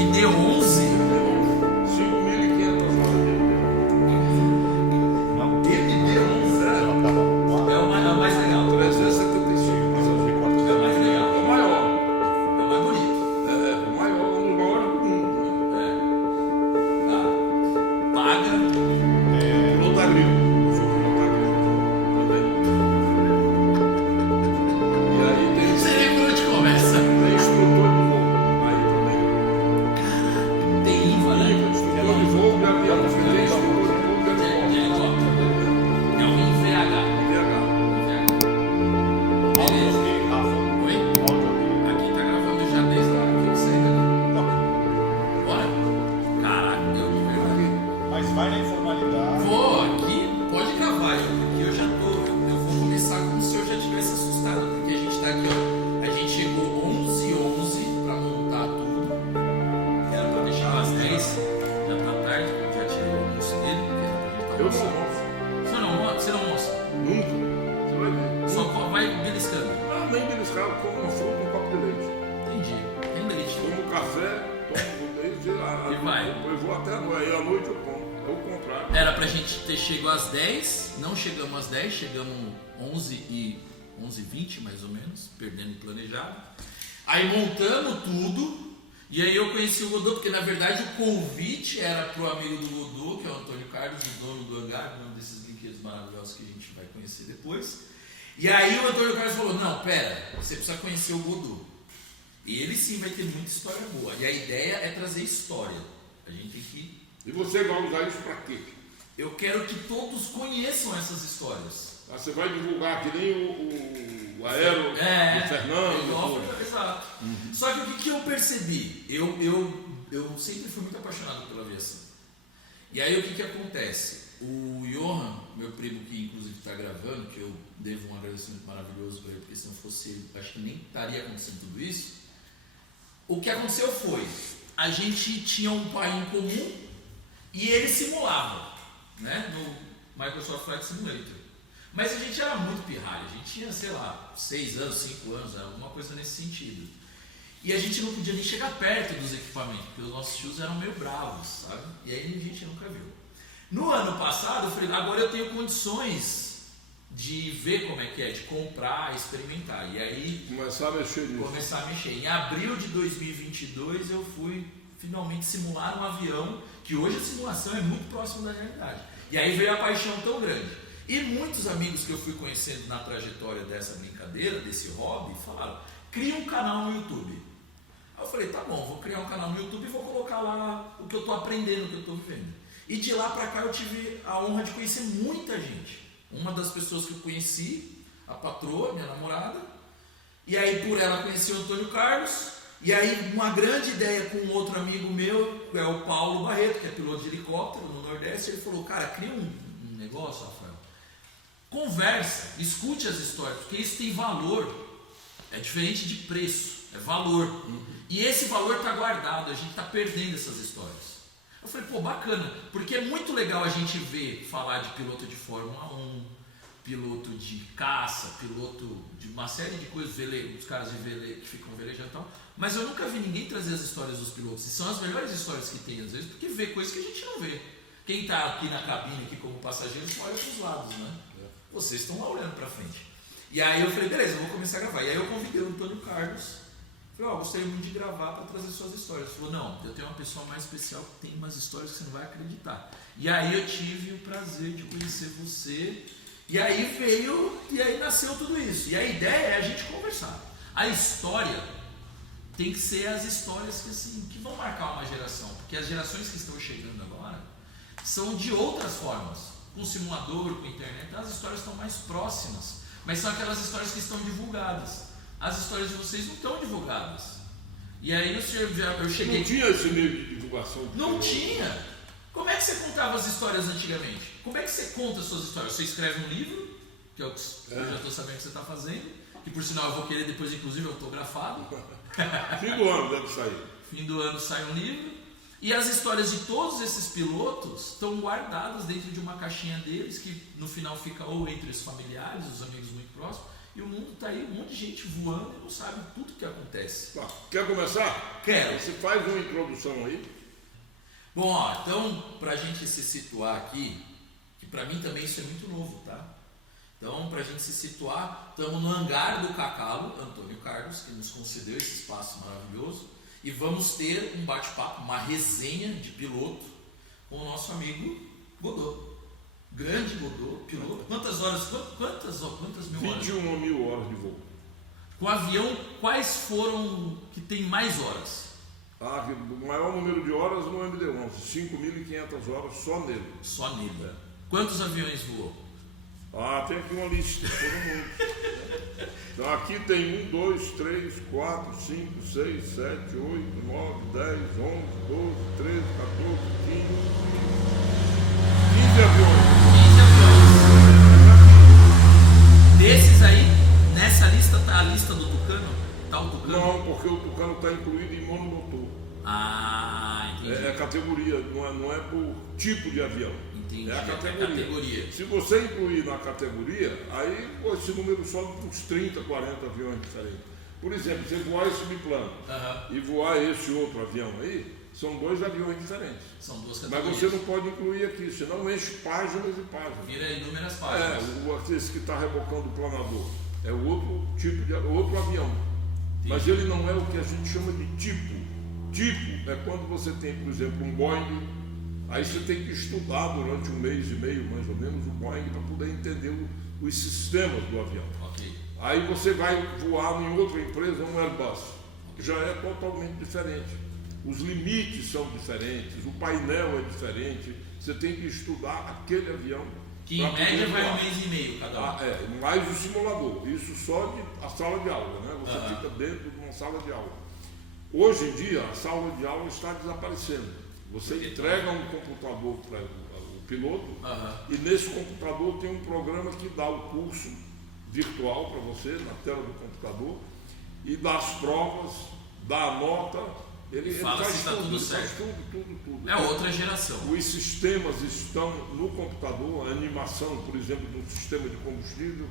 MD-11? 5.500 horas. Não, MD-11 É é o mais legal. 375 passageiros. É o mais legal. É o maior. É o mais bonito. É o maior, um dos maiores do mundo. Né? É. Tá. Paga. Piloto agrícola. Sou piloto agrícola. Também. E aí tem Você vê por onde começa. instrutor de voo. Aí também. Caraca, tem IVA, né? Instrutor de voo de avião. Você tem instrutor de voo de De helicóptero. É o IVH. avião. Beleza. Oi? Aqui tá gravando já desde a hora que eu saí daqui. Bora? Caraca, deu de verdade. Mas vai na informalidade. Vou aqui, pode gravar, porque eu já tô. Eu vou começar como se eu já tivesse assustado, porque a gente tá aqui, ó. A gente chegou 11h11 pra montar tudo. Era pra deixar às 10, já tá tarde, já tirei o almoço dele, porque era pra gente tá Eu não almoçando. almoço. Você não almoça? Nunca. Você vai ver. Só vai beliscando. Ah, nem beliscar, eu como uma fruta, um copo de leite. Entendi. Tem leite. Tomo café, tomo leite E vai. depois vou até agora. E à noite eu como. É o contrário. Era pra gente ter chegado às 10, não chegamos às 10, chegamos 11h20 mais ou menos, perdendo o planejado. Aí montamos tudo, e aí eu conheci o Godô, porque na verdade o convite era pro amigo do Godô, que é o Antônio Carlos, o dono do hangar, um desses brinquedos maravilhosos que a gente vai conhecer depois. E aí o Antônio Carlos falou, não, pera, você precisa conhecer o Godô. E ele sim vai ter muita história boa, e a ideia é trazer história. A gente tem que... E você vai usar isso pra quê? Eu quero que todos conheçam essas histórias. Ah, você vai divulgar que nem o Aero, o Fernando. igual, exato. Só que o que eu percebi? Eu sempre fui muito apaixonado pela aviação. E aí o que acontece? O Johan, meu primo que inclusive está gravando, que eu devo um agradecimento maravilhoso para ele, porque se não fosse ele, acho que nem estaria acontecendo tudo isso. O que aconteceu foi, a gente tinha um pai em comum e ele simulava, né, no Microsoft Flight Simulator. Mas a gente era muito pirralho, a gente tinha, sei lá, 6 anos, 5 anos, alguma coisa nesse sentido. E a gente não podia nem chegar perto dos equipamentos, porque os nossos tios eram meio bravos, sabe? E aí a gente nunca viu. No ano passado, eu falei, agora eu tenho condições de ver como é que é, de comprar, experimentar. E aí, Começar a mexer nisso. começar a mexer. Em abril de 2022, eu fui finalmente simular um avião, que hoje a simulação é muito próxima da realidade. E aí veio a paixão tão grande. E muitos amigos que eu fui conhecendo na trajetória dessa brincadeira, desse hobby, falaram, cria um canal no YouTube. Aí eu falei, tá bom, vou criar um canal no YouTube e vou colocar lá o que eu estou aprendendo, o que eu estou vivendo. E de lá para cá eu tive a honra de conhecer muita gente. Uma das pessoas que eu conheci, a patroa, minha namorada, e aí por ela conheci o Antônio Carlos, e aí uma grande ideia com um outro amigo meu, é o Paulo Barreto, que é piloto de helicóptero no Nordeste, ele falou, cara, cria um negócio, Rafael, conversa, escute as histórias, porque isso tem valor, é diferente de preço, é valor, e esse valor está guardado, a gente está perdendo essas histórias. Eu falei, pô, bacana, porque é muito legal a gente ver, falar de piloto de Fórmula 1, piloto de caça, piloto de uma série de coisas, os caras de que ficam velejando e tal, mas eu nunca vi ninguém trazer as histórias dos pilotos, e são as melhores histórias que tem às vezes, porque vê coisas que a gente não vê. Quem está aqui na cabine, aqui como passageiro, olha para os lados, né? Vocês estão lá olhando para frente. E aí eu falei, beleza, eu vou começar a gravar. E aí eu convidei o Antônio Carlos, falei, gostaria muito de gravar para trazer suas histórias. Ele falou, não, eu tenho uma pessoa mais especial que tem umas histórias que você não vai acreditar. E aí eu tive o prazer de conhecer você, e aí veio, e aí nasceu tudo isso. E a ideia é a gente conversar. A história tem que ser as histórias que, assim, que vão marcar uma geração, porque as gerações que estão chegando agora são de outras formas, com simulador, com internet, as histórias estão mais próximas, mas são aquelas histórias que estão divulgadas. As histórias de vocês não estão divulgadas. E aí eu cheguei... Não tinha esse meio de divulgação? Não tinha. Como é que você contava as histórias antigamente? Como é que você conta as suas histórias? Você escreve um livro, que é o que eu já estou sabendo que você está fazendo, que por sinal eu vou querer depois inclusive autografado. Fim do ano deve sair. Fim do ano sai um livro. E as histórias de todos esses pilotos estão guardadas dentro de uma caixinha deles, que no final fica ou entre os familiares, os amigos muito próximos, E o mundo está aí, um monte de gente voando e não sabe tudo que acontece. Tá. Quer começar? Quero. Você faz uma introdução aí. Bom, ó, então, para a gente se situar aqui, que para mim também isso é muito novo, tá? Então, para a gente se situar, estamos no hangar do Cacalo, Antônio Carlos, que nos concedeu esse espaço maravilhoso, e vamos ter um bate-papo, uma resenha de piloto com o nosso amigo Godot. Grande Godot, piloto. Quantas horas? Quantas mil horas? 21 mil horas de voo. Com o avião, quais foram que tem mais horas? O maior número de horas no MD-11, 5.500 horas só nele. Só nele. Quantos aviões voou? Tem aqui uma lista, foram muitos. Então aqui tem 1, 2, 3, 4, 5, 6, 7, 8, 9, 10, 11, 12, 13, 14, 15 aviões. 15 aviões. Desses aí, nessa lista está a lista do Tucano? Tá o Tucano? Não, porque o Tucano está incluído em monomotor. Entendi. É categoria, não é por tipo de avião. Entendi. É a categoria. Se você incluir na categoria, aí esse número sobe para uns 30, 40 aviões diferentes. Por exemplo, você voar esse biplano e voar esse outro avião aí, são 2 aviões diferentes. São 2 categorias. Mas você não pode incluir aqui, senão enche páginas e páginas. Vira inúmeras páginas. Esse que está rebocando o planador é o outro tipo de outro avião. Entendi. Mas ele não é o que a gente chama de tipo. Tipo é quando você tem, por exemplo, um Boeing. Aí você tem que estudar durante 1 mês e meio, mais ou menos, o Boeing para poder entender os sistemas do avião. Okay. Aí você vai voar em outra empresa, um Airbus, que já é totalmente diferente. Os limites são diferentes, o painel é diferente. Você tem que estudar aquele avião. Que em média vai 1 mês e meio cada um. Mais o simulador. Isso só a sala de aula, né? Você fica dentro de uma sala de aula. Hoje em dia, a sala de aula está desaparecendo. Você entrega um computador para o piloto e nesse computador tem um programa que dá o curso virtual para você na tela do computador e dá as provas, dá a nota, ele faz tudo, tudo. É outra geração. Os sistemas estão no computador, a animação, por exemplo, do sistema de combustível,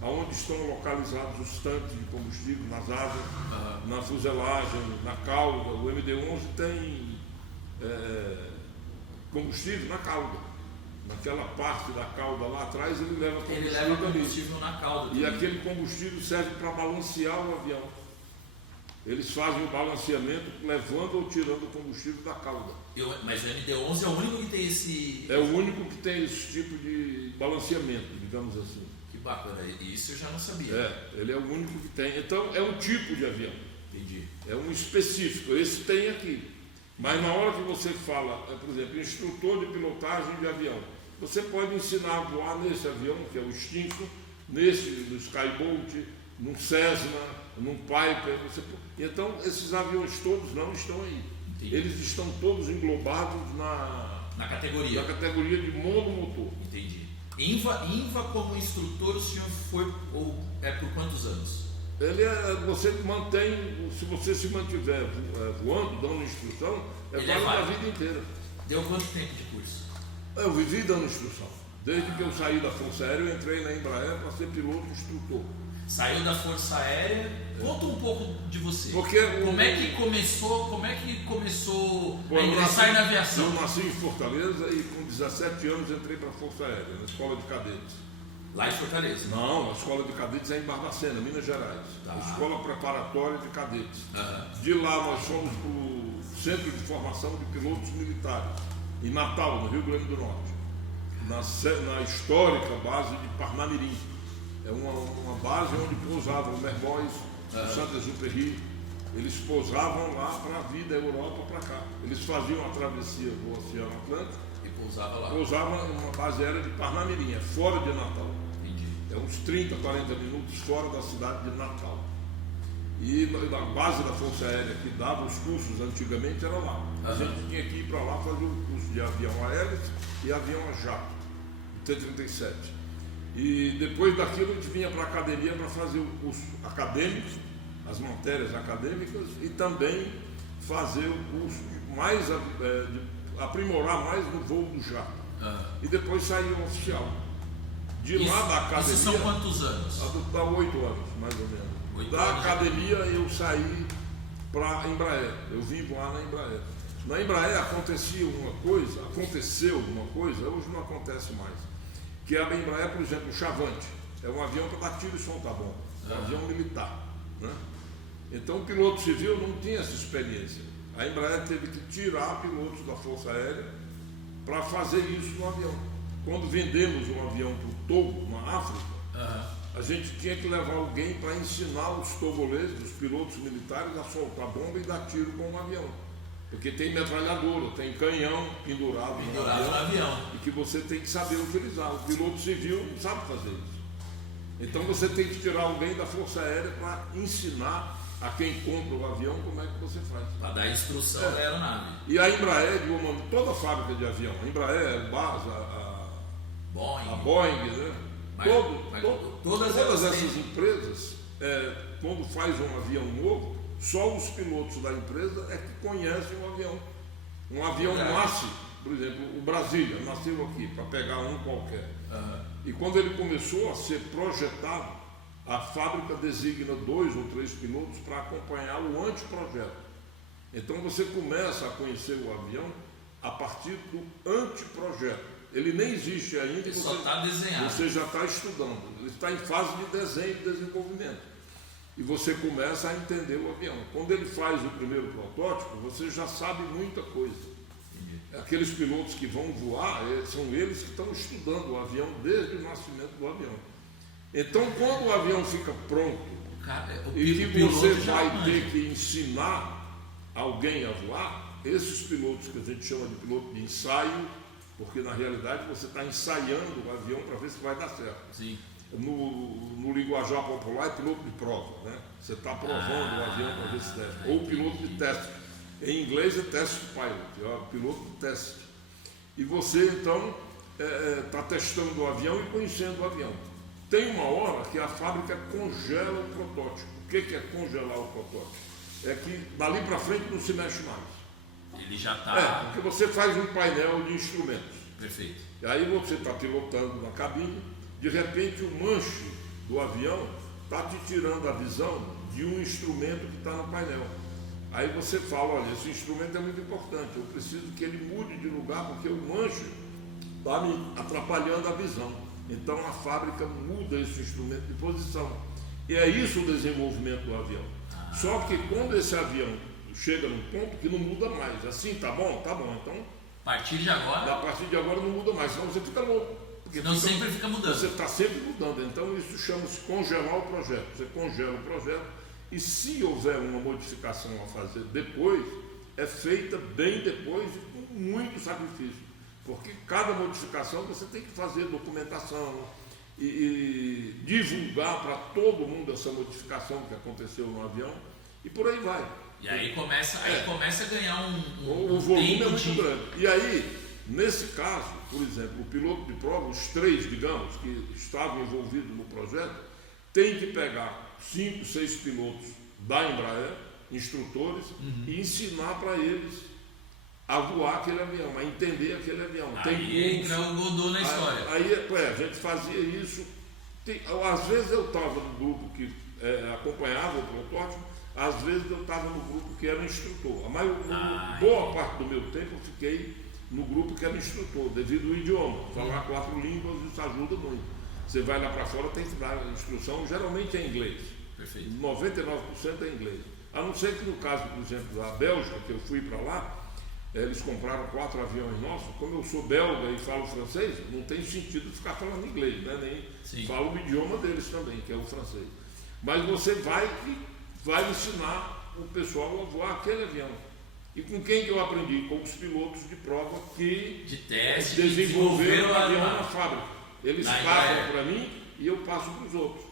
onde estão localizados os tanques de combustível, nas asas, na fuselagem, na cauda. O MD-11 tem combustível na cauda. Naquela parte da cauda lá atrás ele leva combustível na cauda. E aquele combustível serve para balancear o avião. Eles fazem o balanceamento levando ou tirando o combustível da cauda. Mas o MD-11 é o único que tem esse... É o único que tem esse tipo de balanceamento, digamos assim. Que bacana, isso eu já não sabia. Ele é o único que tem. Então é um tipo de avião. Entendi. É um específico, esse tem aqui. Mas na hora que você fala, por exemplo, instrutor de pilotagem de avião, você pode ensinar a voar nesse avião, que é o extinto, no Skybolt, num Cessna, num Piper. Então, esses aviões todos não estão aí. Entendi. Eles estão todos englobados na categoria de monomotor. Entendi. INVA como instrutor, o senhor foi por quantos anos? Você mantém, se você se mantiver voando, dando instrução, vale a vida inteira. Deu quanto tempo de curso? Eu vivi dando instrução. Desde que eu saí da Força Aérea, eu entrei na Embraer para ser piloto instrutor. Saiu da Força Aérea. Conta um pouco de você. Como é que começou a ingressar na aviação? Eu nasci em Fortaleza e com 17 anos entrei para a Força Aérea, na Escola de Cadetes. Lá em Fortaleza? Não, a Escola de Cadetes é em Barbacena, Minas Gerais. A Escola Preparatória de Cadetes. De lá nós fomos para o Centro de Formação de Pilotos Militares, em Natal, no Rio Grande do Norte. Na histórica base de Parnamirim. É uma base onde pousavam o Mermóis, o Saint-Exupéry. Eles pousavam lá para vir da Europa para cá. Eles faziam a travessia do Oceano Atlântico e pousavam lá. Pousavam numa base aérea de Parnamirim, fora de Natal. Entendi. É uns 30, 40 minutos fora da cidade de Natal. E a base da Força Aérea que dava os cursos antigamente era lá. A gente tinha que ir para lá fazer o curso de avião aéreo e avião a jato, T-37. E depois daquilo a gente vinha para a academia para fazer o curso acadêmico, as matérias acadêmicas, e também fazer o curso de aprimorar mais no voo do jato. E depois sair o oficial. De lá da academia... Isso são quantos anos? Dá 8 anos, mais ou menos. 8 da anos. academia eu saí para a Embraer. Eu vivo lá na Embraer. Na Embraer aconteceu uma coisa, hoje não acontece mais. Que a Embraer, por exemplo, o Chavante, é um avião para dar tiro e soltar bomba. É um avião militar. Né? Então o piloto civil não tinha essa experiência. A Embraer teve que tirar pilotos da Força Aérea para fazer isso no avião. Quando vendemos um avião para o Togo, na África, a gente tinha que levar alguém para ensinar os togoleses, os pilotos militares, a soltar bomba e dar tiro com o avião. Porque tem metralhadora, tem canhão pendurado no avião e que você tem que saber utilizar. O piloto civil não sabe fazer isso. Então você tem que tirar alguém da Força Aérea para ensinar a quem compra o avião como é que você faz. Para dar instrução da aeronave. E a Embraer, toda a fábrica de avião, a Embraer, a Airbus, a Boeing, né? Todas essas empresas, quando faz um avião novo, só os pilotos da empresa é que conhecem o avião. Um avião nasce, por exemplo, o Brasília nasceu aqui, para pegar um qualquer. E quando ele começou a ser projetado, a fábrica designa 2 ou 3 pilotos para acompanhar o anteprojeto. Então você começa a conhecer o avião a partir do anteprojeto. Ele nem existe ainda, ele só está desenhado. Você já está estudando, ele está em fase de desenho e desenvolvimento. E você começa a entender o avião. Quando ele faz o primeiro protótipo, você já sabe muita coisa. Aqueles pilotos que vão voar, são eles que estão estudando o avião desde o nascimento do avião. Então, quando o avião fica pronto e que você vai ter que ensinar alguém a voar, esses pilotos que a gente chama de piloto de ensaio, porque na realidade você está ensaiando o avião para ver se vai dar certo. Sim. No linguajar popular é piloto de prova, né? Você está provando o avião para ver se desce. Ou piloto de teste. Em inglês é test pilot, piloto de teste. E você então está testando o avião e conhecendo o avião. Tem uma hora que a fábrica congela o protótipo. O que é congelar o protótipo? É que dali para frente não se mexe mais. Ele já está... porque você faz um painel de instrumentos. Perfeito. E aí você está pilotando na cabine, de repente o manche do avião está te tirando a visão de um instrumento que está no painel. Aí você fala, olha, esse instrumento é muito importante, eu preciso que ele mude de lugar porque o manche está me atrapalhando a visão. Então a fábrica muda esse instrumento de posição. E é isso o desenvolvimento do avião. Só que quando esse avião chega num ponto que não muda mais, assim, tá bom, então... A partir de agora não muda mais, senão você fica louco. Porque sempre fica mudando. Você está sempre mudando. Então isso chama-se congelar o projeto. Você congela o projeto e se houver uma modificação a fazer depois, é feita bem depois e com muito sacrifício. Porque cada modificação você tem que fazer documentação e divulgar para todo mundo essa modificação que aconteceu no avião e por aí vai. E aí começa a ganhar o volume é muito grande. E aí, nesse caso, por exemplo, o piloto de prova, os 3, digamos, que estavam envolvidos no projeto, tem que pegar 5, 6 pilotos da Embraer, instrutores, e ensinar para eles a voar aquele avião, a entender aquele avião. Aí entra o Godot na história. Aí a gente fazia isso. Às vezes eu estava no grupo que acompanhava o protótipo, às vezes eu estava no grupo que era instrutor. Boa parte do meu tempo eu fiquei no grupo que era instrutor, devido ao idioma. Falar 4 línguas, isso ajuda muito. Você vai lá para fora, tem que dar instrução, geralmente é em inglês. Perfeito. 99% é em inglês. A não ser que no caso, por exemplo, da Bélgica, que eu fui para lá, eles compraram 4 aviões nossos. Como eu sou belga e falo francês, não tem sentido ficar falando inglês, né? Nem falo o idioma deles também, que é o francês. Mas você vai ensinar o pessoal a voar aquele avião. E com quem que eu aprendi? Com os pilotos de prova que desenvolveram o avião na fábrica. Eles passam para mim e eu passo para os outros.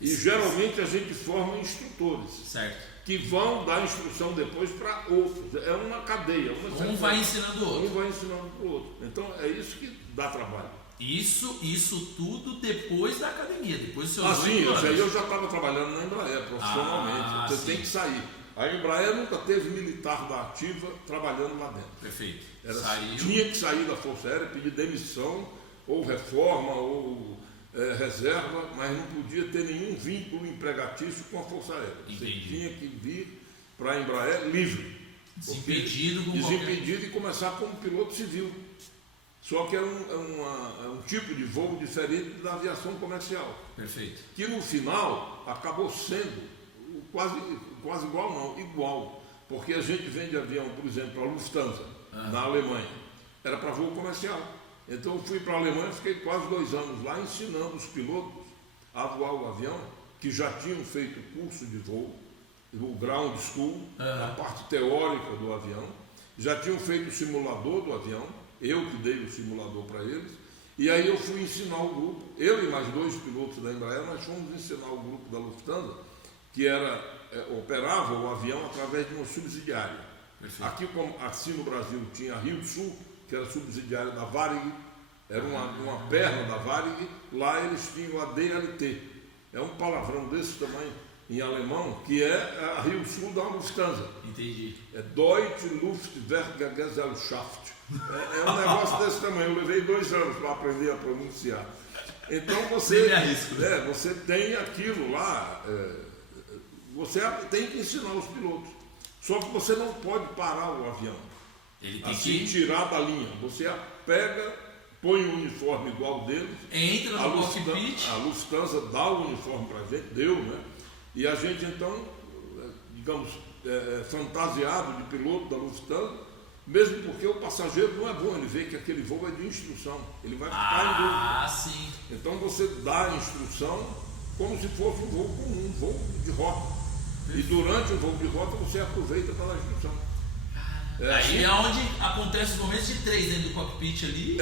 E geralmente a gente forma instrutores. Certo. Que vão dar instrução depois para outros. É uma cadeia. Um vai ensinando o outro. Um vai ensinando para o outro. Então é isso que dá trabalho. Isso tudo depois da academia, depois dos seus eu já estava trabalhando na Embraer profissionalmente. Você tem que sair. A Embraer nunca teve militar da ativa trabalhando lá dentro. Perfeito. Tinha que sair da Força Aérea, pedir demissão ou reforma, ou reserva, mas não podia ter nenhum vínculo empregatício com a Força Aérea. Você tinha que vir para a Embraer livre. Desimpedido e começar como piloto civil. Só que era um tipo de voo diferente da aviação comercial. Perfeito. Que no final acabou sendo quase igual, não, igual. Porque a gente vende avião, por exemplo, a Lufthansa, na Alemanha. Era para voo comercial. Então eu fui para a Alemanha, fiquei quase 2 anos lá ensinando os pilotos a voar o avião, que já tinham feito curso de voo, o ground school, a parte teórica do avião, já tinham feito o simulador do avião, eu que dei o simulador para eles, e aí eu fui ensinar o grupo, eu e mais 2 pilotos da Embraer, nós fomos ensinar o grupo da Lufthansa, que operava o avião através de uma subsidiária. Aqui, assim no Brasil, tinha a Rio Sul, que era subsidiária da Varig, era uma perna da Varig, lá eles tinham a DLT, é um palavrão desse tamanho em alemão, que é a Rio Sul da Lufthansa. Entendi. É Deutsche Luftfahrtgesellschaft. É um negócio desse tamanho, eu levei 2 anos para aprender a pronunciar. Então você tem aquilo lá, você tem que ensinar os pilotos. Só que você não pode parar o avião. Ele tem assim, que tirar da linha. Você pega, põe o uniforme igual deles. Entra no cockpit. A Lufthansa dá o uniforme para a gente, deu, né? E a gente então, digamos, fantasiado de piloto da Lufthansa, mesmo porque o passageiro não é bom, ele vê que aquele voo é de instrução, ele vai ficar em dúvida. Sim. Então você dá a instrução como se fosse um voo comum, um voo de rota. E durante o voo de rota você aproveita pela instrução. Aí é onde acontece os momentos de 3 dentro do cockpit ali.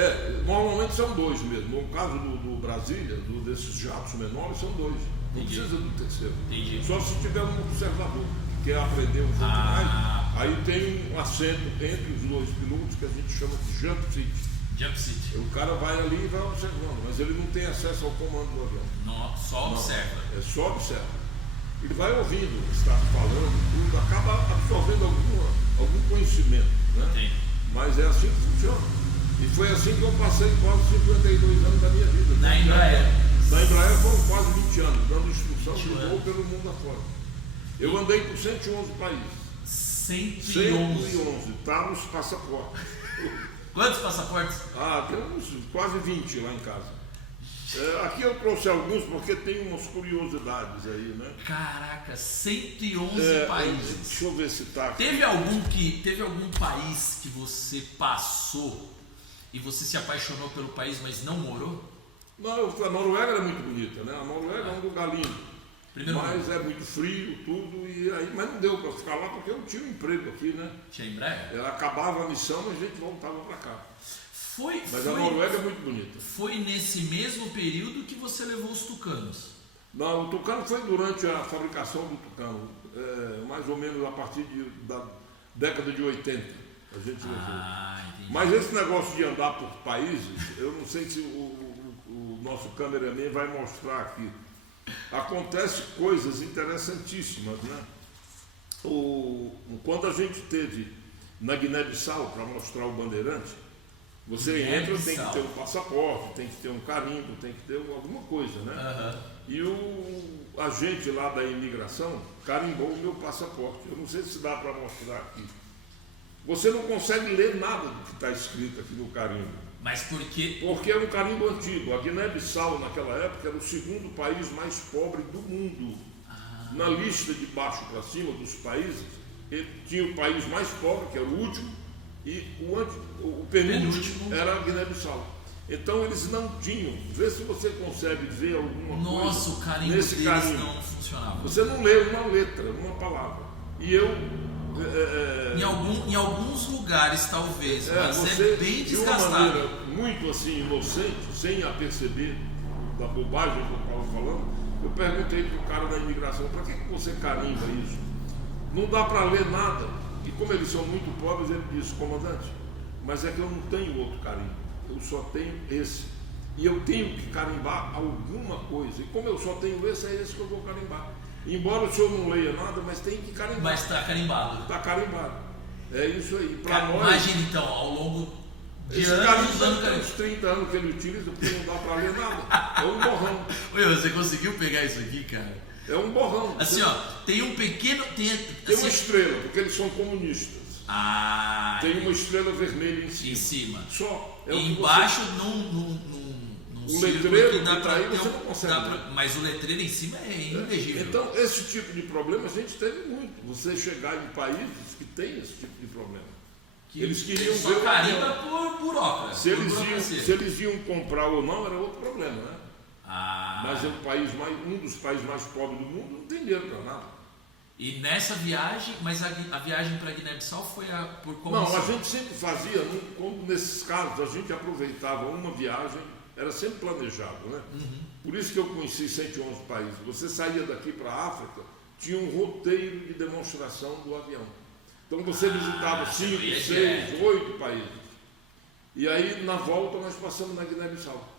Normalmente são 2 mesmo. No caso do Brasília, desses jatos menores, são 2. Não precisa do terceiro. Entendi. Só se tiver um observador, que quer aprender um pouco mais. Aí tem um assento entre os 2 pilotos que a gente chama de jump seat. Jump seat. O cara vai ali e vai observando, mas ele não tem acesso ao comando do avião. Não, só observa. É só observa. Ele vai ouvindo o que está falando, tudo, acaba absorvendo algum conhecimento, né? Sim. Mas é assim que funciona. E foi assim que eu passei quase 52 anos da minha vida. Na Embraer. Na Embraer foram quase 20 anos, dando instrução de voo pelo mundo afora. Eu andei por 111 países. 111. Está nos passaportes. Quantos passaportes? Tem uns quase 20 lá em casa. Aqui eu trouxe alguns porque tem umas curiosidades aí, né? Caraca, 111 países. Deixa eu ver se tá aqui. Teve algum país que você passou e você se apaixonou pelo país, mas não morou? Não, a Noruega era muito bonita, né? A Noruega é um lugar lindo. Mas é muito frio, tudo, mas não deu para ficar lá porque eu tinha um emprego aqui, né? Tinha Embraer? Acabava a missão e a gente voltava para cá. Mas a Noruega é muito bonita. Foi nesse mesmo período que você levou os tucanos? Não, o tucano foi durante a fabricação do tucano, mais ou menos a partir da década de 80. A gente levou. Mas esse negócio de andar por países, eu não sei se o nosso cameraman vai mostrar aqui. Acontece coisas interessantíssimas, né? Quando a gente teve na Guiné-Bissau para mostrar o bandeirante, você entra, tem que ter um passaporte, tem que ter um carimbo, tem que ter alguma coisa, né? E o agente lá da imigração carimbou o meu passaporte. Eu não sei se dá para mostrar aqui. Você não consegue ler nada do que está escrito aqui no carimbo. Mas por quê? Porque é um carimbo antigo. A Guiné-Bissau, naquela época, era o 2º país mais pobre do mundo. Na lista de baixo para cima dos países, ele tinha o país mais pobre, que era o último, e o penúltimo era a Guiné-Bissau. Então eles não tinham. Vê se você consegue ver alguma coisa. Nossa, o carimbo nesse deles carimbo. Não funcionava. Você não lê uma letra, uma palavra. E eu... Em alguns lugares talvez, mas você, é bem de uma desgastado. maneira muito assim, inocente, sem a perceber da bobagem que eu estava falando, eu perguntei para o cara da imigração, para que você carimba isso? Não dá para ler nada. E como eles são muito pobres, ele disse, comandante, mas é que eu não tenho outro carimbo, eu só tenho esse. E eu tenho que carimbar alguma coisa. E como eu só tenho esse, é esse que eu vou carimbar. Embora o senhor não leia nada, mas tem que carimbar. Mas está carimbado. Está carimbado. É isso aí. Imagina então, ao longo de Esse anos carimbo usando tem carimbo. uns 30 anos que ele utiliza, porque não dá para ler nada. É um borrão. Oi, você conseguiu pegar isso aqui, cara? É um borrão. Assim, ó, tem um pequeno. Tem uma assim, estrela, porque eles são comunistas. Tem uma estrela vermelha em cima. em cima. Só. É E o que embaixo, você... num O círculo letreiro dá que pra tá aí, ter você não consegue ler. mas o letreiro em cima é ilegível. Então, esse tipo de problema a gente teve muito. Você chegar em países que tem esse tipo de problema. Que eles queriam só ver o carimba avião. por burocracia. Se eles iam comprar ou não, era outro problema, né? Mas é um dos países mais pobres do mundo, não tem dinheiro para nada. E nessa viagem, mas a viagem para Guiné-Bissau foi por como? Não, a gente sempre fazia, como nesses casos, a gente aproveitava uma viagem, era sempre planejado, né? Por isso que eu conheci 111 países. Você saía daqui para a África, tinha um roteiro de demonstração do avião. Então você visitava 5, 6, 8 países. E aí, na volta, nós passamos na Guiné-Bissau.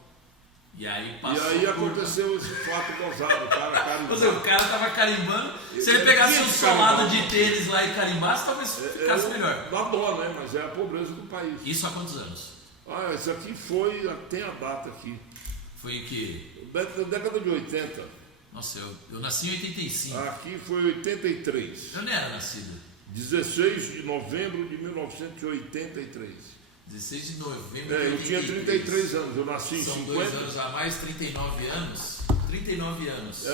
E aí aconteceu esse fato gozado, o cara carimbando. Ou seja, o cara tava carimbando. Se ele pegasse um solado de tênis lá e carimbasse, talvez ficasse melhor. Dá dó, né? Mas é a pobreza do país. Isso há quantos anos? Isso aqui foi, tem a data aqui. Foi o quê? Década de 80. Nossa, eu nasci em 85. Aqui foi 83. Eu nem era nascido. 16 de novembro de 1983. 16 de novembro de eu tinha 33 anos, eu nasci em 50. São 2 anos a mais, 39 anos. 39 anos.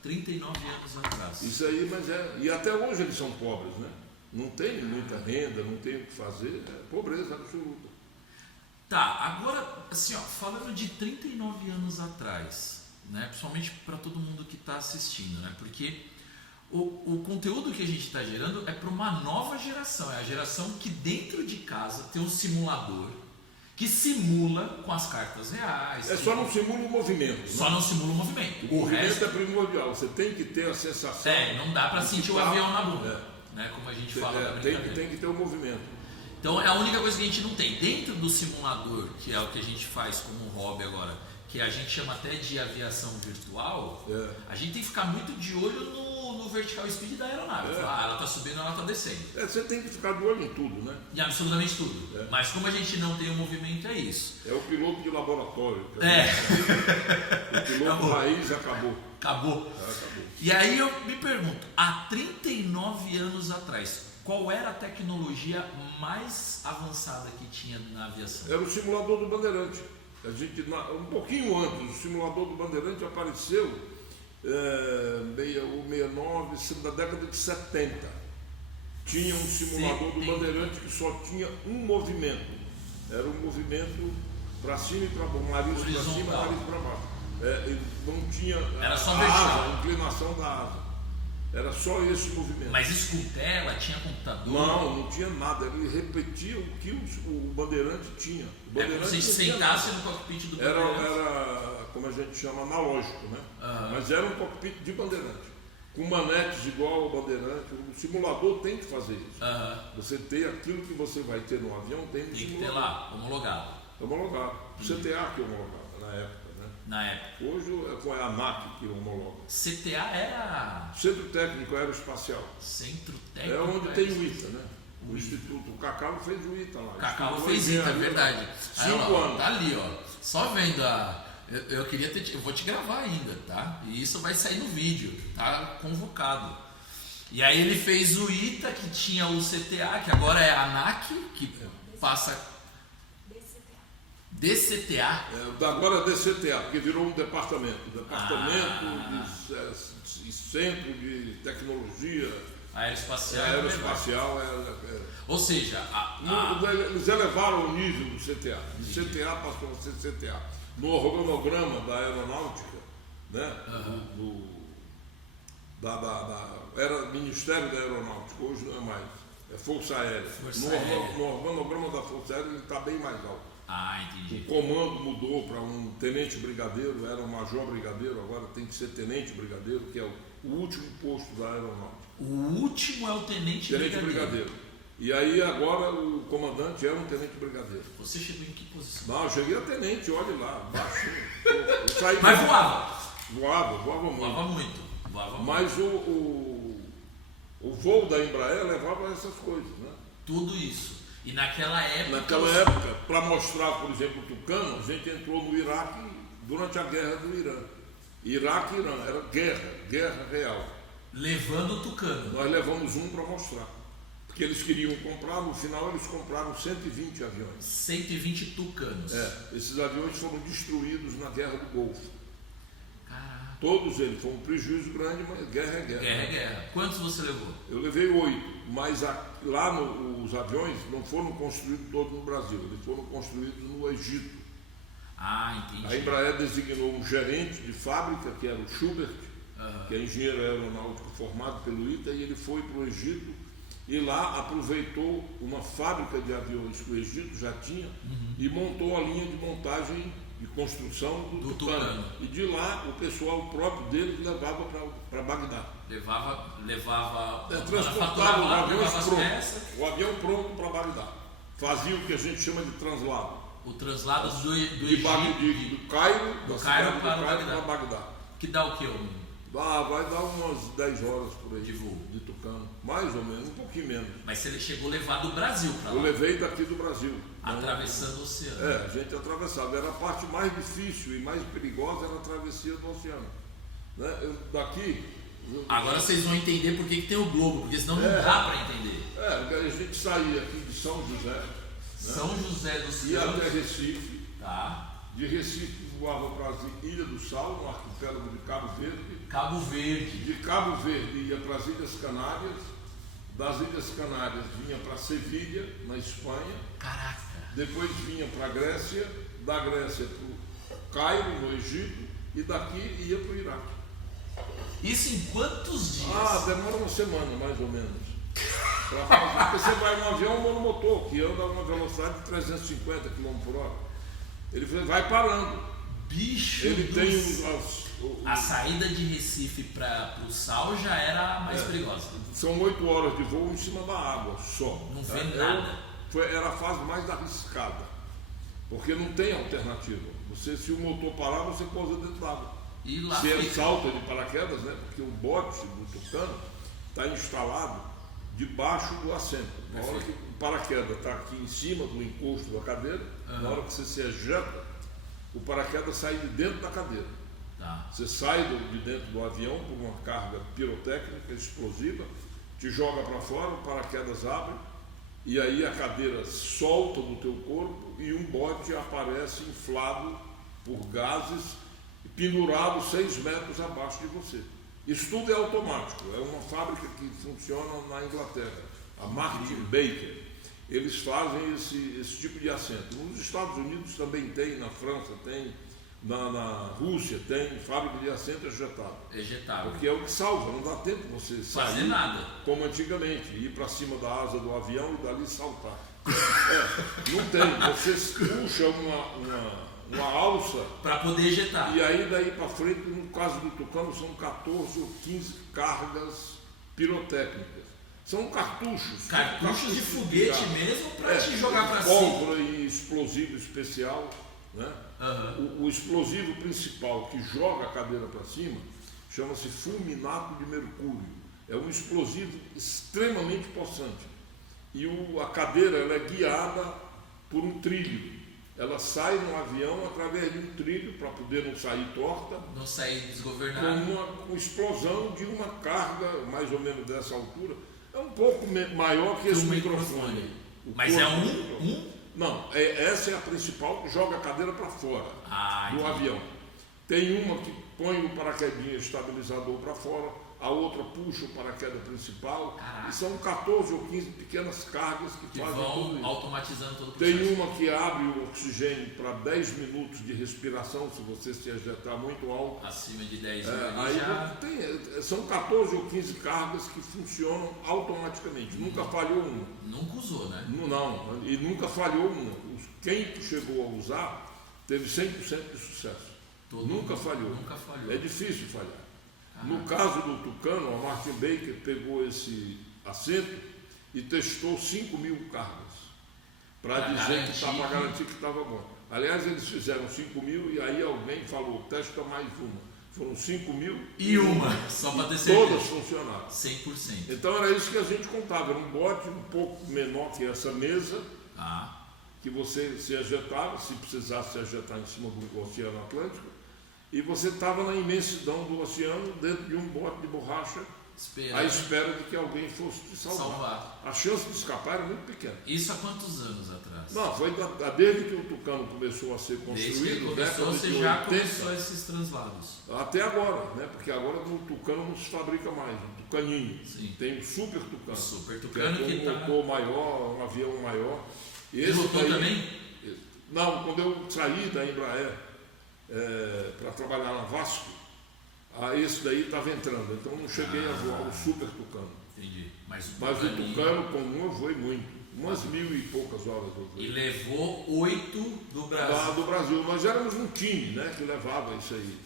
39 anos atrás. Isso aí, mas e até hoje eles são pobres, né? Não tem muita renda, não tem o que fazer, é pobreza absoluta. Tá, agora, assim, ó, falando de 39 anos atrás, né? Principalmente para todo mundo que está assistindo, né? Porque o conteúdo que a gente está gerando é para uma nova geração, é a geração que dentro de casa tem um simulador que simula com as cartas reais. Só não simula o movimento. Só não simula o movimento. O movimento é primordial, você tem que ter a sensação. Não dá para sentir o avião na bunda, né? Como a gente fala na brincadeira. Tem que ter o movimento. Então é a única coisa que a gente não tem. Dentro do simulador, que é o que a gente faz como hobby agora, que a gente chama até de aviação virtual, a gente tem que ficar muito de olho no vertical speed da aeronave. Ela está subindo, ela está descendo. Você tem que ficar de olho em tudo, né? Em absolutamente tudo. Mas como a gente não tem o movimento, é isso. É o piloto de laboratório. O piloto raiz acabou. Acabou. E aí eu me pergunto, há 39 anos atrás, qual era a tecnologia mais avançada que tinha na aviação? Era o simulador do Bandeirante. Um pouquinho antes, o simulador do Bandeirante apareceu o 69, da década de 70. Tinha um simulador do Bandeirante que só tinha um movimento. Era um movimento para cima e para baixo, nariz para cima, nariz para baixo. Não tinha era só a inclinação da asa. Era só esse movimento. Mas isso com tela, tinha computador? Não tinha nada. Ele repetia o que o Bandeirante tinha. O Bandeirante como se sentasse no cockpit do Bandeirante. Era, como a gente chama, analógico, né? Mas era um cockpit de Bandeirante. Com manetes igual ao Bandeirante. O simulador tem que fazer isso. Você tem aquilo que você vai ter no avião, tem que ter lá, homologado. Homologado. O CTA que homologava na época. Na época. Hoje é a ANAC que homologa. CTA era... Centro Técnico Aeroespacial. Centro Técnico. É onde tem o ITA, né? O Instituto. O Cacau fez o ITA lá. O Cacau fez ITA, é verdade. 5 anos. Tá ali, ó. Só vendo eu queria ter... Eu vou te gravar ainda, tá? E isso vai sair no vídeo. Tá convocado. E aí ele fez o ITA, que tinha o CTA, que agora é a ANAC, que passa... DCTA? Agora é DCTA, porque virou um departamento. De Centro de Tecnologia Aeroespacial. Ou seja, eles elevaram o nível do CTA. De CTA passou a ser CTA. No organograma da aeronáutica, né? Era Ministério da Aeronáutica, hoje não é mais. É Força Aérea. No organograma da Força Aérea ele está bem mais alto. Entendi. O comando mudou para um tenente brigadeiro, era um major brigadeiro, agora tem que ser tenente brigadeiro, que é o último posto da aeronáutica. O último é o tenente brigadeiro. E aí agora o comandante é um tenente brigadeiro. Você chegou em que posição? Não, eu cheguei a tenente, olha lá, baixinho. Mas voava? Voava muito. Voava muito. Mas o voo da Embraer levava essas coisas, né? Tudo isso. E naquela Naquela época, para mostrar, por exemplo, o Tucano, a gente entrou no Iraque durante a guerra do Irã. Iraque e Irã, era guerra real. Levando o Tucano. Nós levamos um para mostrar. Porque eles queriam comprar, no final eles compraram 120 aviões. 120 Tucanos. Esses aviões foram destruídos na Guerra do Golfo. Caraca. Todos eles, foi um prejuízo grande, mas guerra é guerra. Guerra é guerra. Quantos você levou? Eu levei 8, mas lá os aviões não foram construídos todos no Brasil, eles foram construídos no Egito. Entendi. A Embraer designou um gerente de fábrica, que era o Schubert, que é engenheiro aeronáutico formado pelo ITA, e ele foi para o Egito e lá aproveitou uma fábrica de aviões que o Egito já tinha e montou a linha de montagem e construção do Tucano. E de lá o pessoal próprio dele levava para Bagdá. Transportava o avião pronto. O avião pronto para Bagdá. Fazia o que a gente chama de translado. O translado do Egito. Do Cairo para Bagdá. Que dá o quê, homem? Vai dar umas 10 horas por aí de voo. De Tucano. Mais ou menos, um pouquinho menos. Mas você chegou a levar do Brasil para lá? Eu levei daqui do Brasil. Atravessando o oceano. A gente atravessava. Era a parte mais difícil e mais perigosa, era a travessia do oceano. Daqui... Agora vocês vão entender por que tem o globo, porque senão não dá para entender. A gente saía aqui de São José. São José dos Campos. Ia até Recife. Tá. De Recife voava para a Ilha do Sal, no arquipélago de Cabo Verde. Cabo Verde. De Cabo Verde ia para as Ilhas Canárias. Das Ilhas Canárias vinha para Sevilha, na Espanha. Caraca. Depois vinha para a Grécia. Da Grécia para o Cairo, no Egito. E daqui ia para o Iraque. Isso em quantos dias? Demora uma semana, mais ou menos. Porque você vai num avião monomotor, que anda a uma velocidade de 350 km por hora. Ele vai parando. Bicho! Ele tem A saída de Recife para o Sal já era a mais perigosa. São 8 horas de voo em cima da água, só. Não vê nada. Era a fase mais arriscada. Porque não tem alternativa. Se o motor parar, você pousa dentro d'água. Se é salto de paraquedas, porque o bote do Tucano está instalado debaixo do assento. Na hora que o paraquedas está aqui em cima do encosto da cadeira, na hora que você se ejeta, o paraquedas sai de dentro da cadeira. Você sai de dentro do avião por uma carga pirotécnica explosiva, te joga para fora, o paraquedas abre, e aí a cadeira solta do teu corpo e um bote aparece inflado por gases, pendurado 6 metros abaixo de você. Isso tudo é automático, é uma fábrica que funciona na Inglaterra, a Martin Baker. Eles fazem esse tipo de assento. Nos Estados Unidos também tem, na França tem, na Rússia tem fábrica de assento ejetável. Porque é o que salva, não dá tempo você sair nada. Como antigamente, ir para cima da asa do avião e dali saltar. Não tem, você puxa uma alça para poder ejetar. E aí daí para frente, no caso do Tucano, são 14 ou 15 cargas pirotécnicas. São cartuchos de foguete mesmo para te jogar para cima. Pólvora e explosivo especial. O explosivo principal que joga a cadeira para cima chama-se fulminato de mercúrio. É um explosivo extremamente possante. E a cadeira ela é guiada por um trilho. Ela sai no avião através de um trilho para poder não sair torta. Não sair desgovernada. Com explosão de uma carga mais ou menos dessa altura. É um pouco maior que esse microfone. Mas é um? Não, essa é a principal que joga a cadeira para fora do avião. Tem uma que põe o paraquedinha estabilizador para fora, a outra puxa o paraquedas principal. Caraca. E são 14 ou 15 pequenas cargas que fazem tudo isso. Automatizando todo o processo. Tem uma que abre o oxigênio para 10 minutos de respiração, se você se ejetar muito alto. Acima de 10 são 14 ou 15 cargas que funcionam automaticamente. Nunca falhou uma. Nunca usou, né? Não, e nunca falhou uma. Quem chegou a usar teve 100% de sucesso. Nunca falhou. É difícil falhar. No caso do Tucano, a Martin Baker pegou esse assento e testou 5.000 cargas para garantir que estava bom. Aliás, eles fizeram 5.000 e aí alguém falou, testa mais uma. Foram 5.000 E uma, só para ter certeza. Todas funcionaram. 100%. Então era isso que a gente contava, era um bote um pouco menor que essa mesa, que você se ejetava, se precisasse se ejetar em cima do Oceano Atlântico, e você estava na imensidão do oceano, dentro de um bote de borracha, à espera de que alguém fosse te salvar. A chance de escapar era muito pequena. Isso há quantos anos atrás? Não, foi desde que o Tucano começou a ser construído. Desde que ele começou, você já começou esses translados. Até agora, né? Porque agora o Tucano não se fabrica mais, o Tucaninho. Sim. Tem o Super Tucano. O Super Tucano que é um motor maior, um avião maior. Pilotou também? Não, quando eu saí da Embraer para trabalhar na Vasco, esse daí estava entrando, então não cheguei a voar o Super Tucano. Entendi. Mas o Tucano comum eu voei muito, umas 1.000 e poucas horas eu voei. E levou 8 do Brasil. Do Brasil, nós éramos um time, né, que levava isso aí.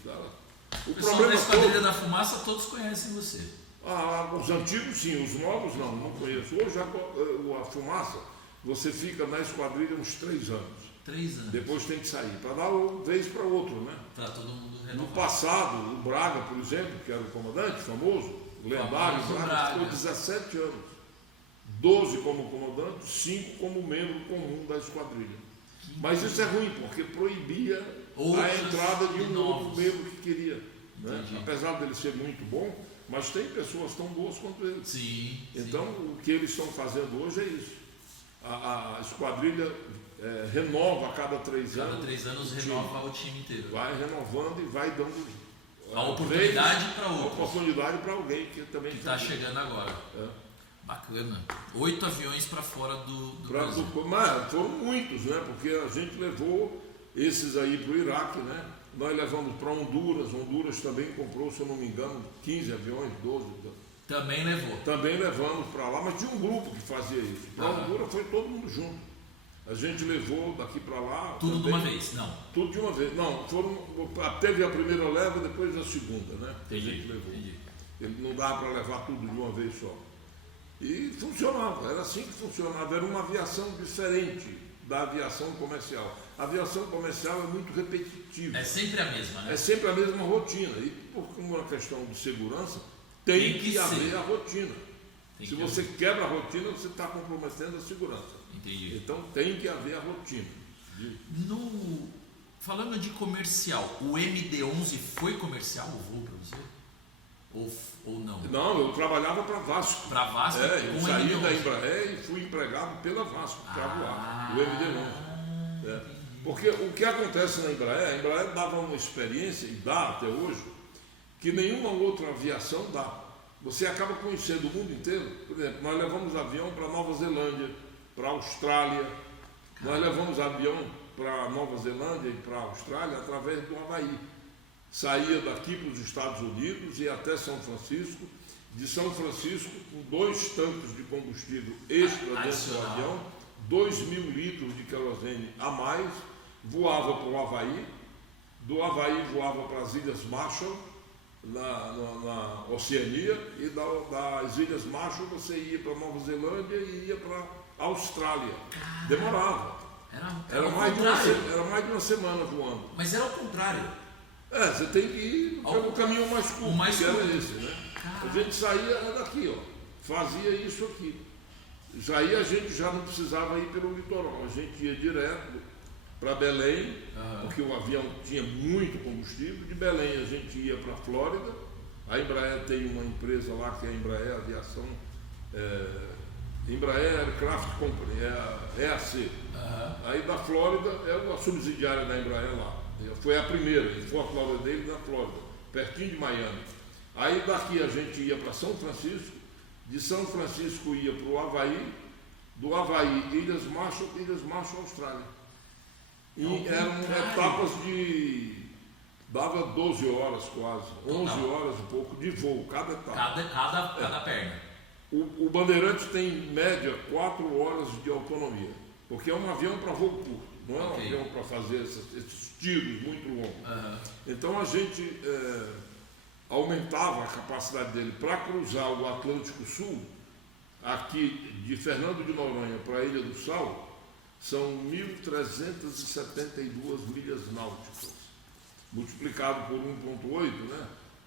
O pessoal da Esquadrilha da Fumaça, todos conhecem você. Os antigos sim, os novos não conheço. Hoje a Fumaça, você fica na esquadrilha uns 3 anos. 3 anos. Depois tem que sair, para dar uma vez para outro, né? Para todo mundo renovar. No passado, o Braga, por exemplo, que era o comandante famoso, o lendário Braga, ficou 17 anos. 12 como comandante, 5 como membro comum da esquadrilha. Mas isso é ruim, porque proibia a entrada de um outro membro que queria. Né? Apesar dele ser muito bom, mas tem pessoas tão boas quanto ele. Sim. Então, o que eles estão fazendo hoje é isso. A esquadrilha renova a cada 3 anos. Cada 3 anos renova o time inteiro. Vai renovando e vai dando a oportunidade para outros. A oportunidade para alguém que também está chegando agora. Bacana. 8 aviões para fora do Brasil. Mas foram muitos, né? Porque a gente levou esses aí para o Iraque, né? Nós levamos para Honduras. Honduras também comprou, se eu não me engano, 15 aviões, 12. Também levou. Também levamos para lá, mas tinha um grupo que fazia isso. Para Honduras foi todo mundo junto. A gente levou daqui para lá. Tudo também, de uma vez? Não. Tudo de uma vez. Não, teve a primeira leva, depois a segunda, né? Entendi, a gente levou. Não dava para levar tudo de uma vez só. E funcionava, era assim que funcionava. Era uma aviação diferente da aviação comercial. A aviação comercial é muito repetitiva. É sempre a mesma, né? É sempre a mesma rotina. E por uma questão de segurança, tem que haver a rotina. Se você quebra a rotina, você está comprometendo a segurança. Entendi. Então tem que haver a rotina. Falando de comercial, o MD-11 foi comercial o voo para você? Ou não? Não, eu trabalhava para Vasco. Para Vasco? Eu saí da Embraer e fui empregado pela Vasco para voar, o MD-11. Porque o que acontece na Embraer, a Embraer dava uma experiência, e dá até hoje, que nenhuma outra aviação dá. Você acaba conhecendo o mundo inteiro. Por exemplo, nós levamos avião para Nova Zelândia, para a Austrália. Nós levamos avião para Nova Zelândia e para a Austrália através do Havaí. Saía daqui para os Estados Unidos e até São Francisco. De São Francisco, com 2 tanques de combustível extra dentro do avião, 2.000 litros de querosene a mais, voava para o Havaí. Do Havaí voava para as Ilhas Marshall, na Oceania, e das Ilhas Marshall você ia para Nova Zelândia e ia para a Austrália. Demorava. Era mais de uma semana voando. Mas era ao contrário. Você tem que ir pelo caminho mais curto. O mais curto. Era esse, né? A gente saía daqui, fazia isso aqui. Aí a gente já não precisava ir pelo litoral, a gente ia direto para Belém, porque o avião tinha muito combustível. De Belém a gente ia para a Flórida. A Embraer tem uma empresa lá que é a Embraer Aviação, Embraer Aircraft Company, é a EAC. Aí da Flórida é a subsidiária da Embraer lá. Foi a primeira, em Fort Lauderdale, na Flórida, pertinho de Miami. Aí daqui a gente ia para São Francisco, de São Francisco ia para o Havaí, do Havaí, Ilhas Marshall, Austrália. E eram etapas dava 12 horas quase, 11 horas e pouco de voo, cada etapa. Cada perna. O Bandeirante tem em média 4 horas de autonomia, porque é um avião para voo curto, não é um avião para fazer esses tiros muito longos. Então a gente aumentava a capacidade dele para cruzar o Atlântico Sul, aqui de Fernando de Noronha para a Ilha do Sal, são 1.372 milhas náuticas. multiplicado por 1,8, né?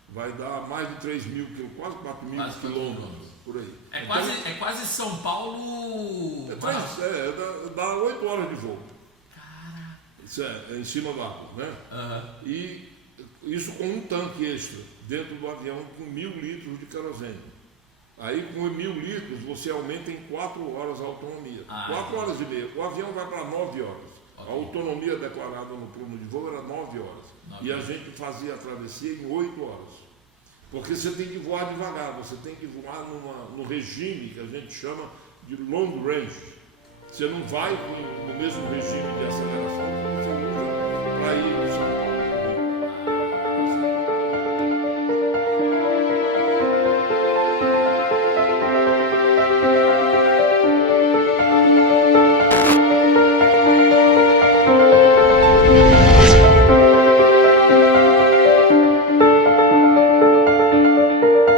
Vai dar mais de 3 mil quilômetros, quase 4 mil Quase quilômetros por aí. É quase São Paulo. Dá 8 horas de voo. Isso é em cima do água, né? E isso com um tanque extra dentro do avião com 1.000 litros de querosene. Aí com 1.000 litros você aumenta em 4 horas a autonomia. 4 horas e meia. O avião vai para 9 horas. A autonomia declarada no plano de voo era 9 horas. E a gente fazia a travessia em 8 horas. Porque você tem que voar devagar, você tem que voar no regime que a gente chama de long range. Você não vai no mesmo regime de aceleração que você usa para ir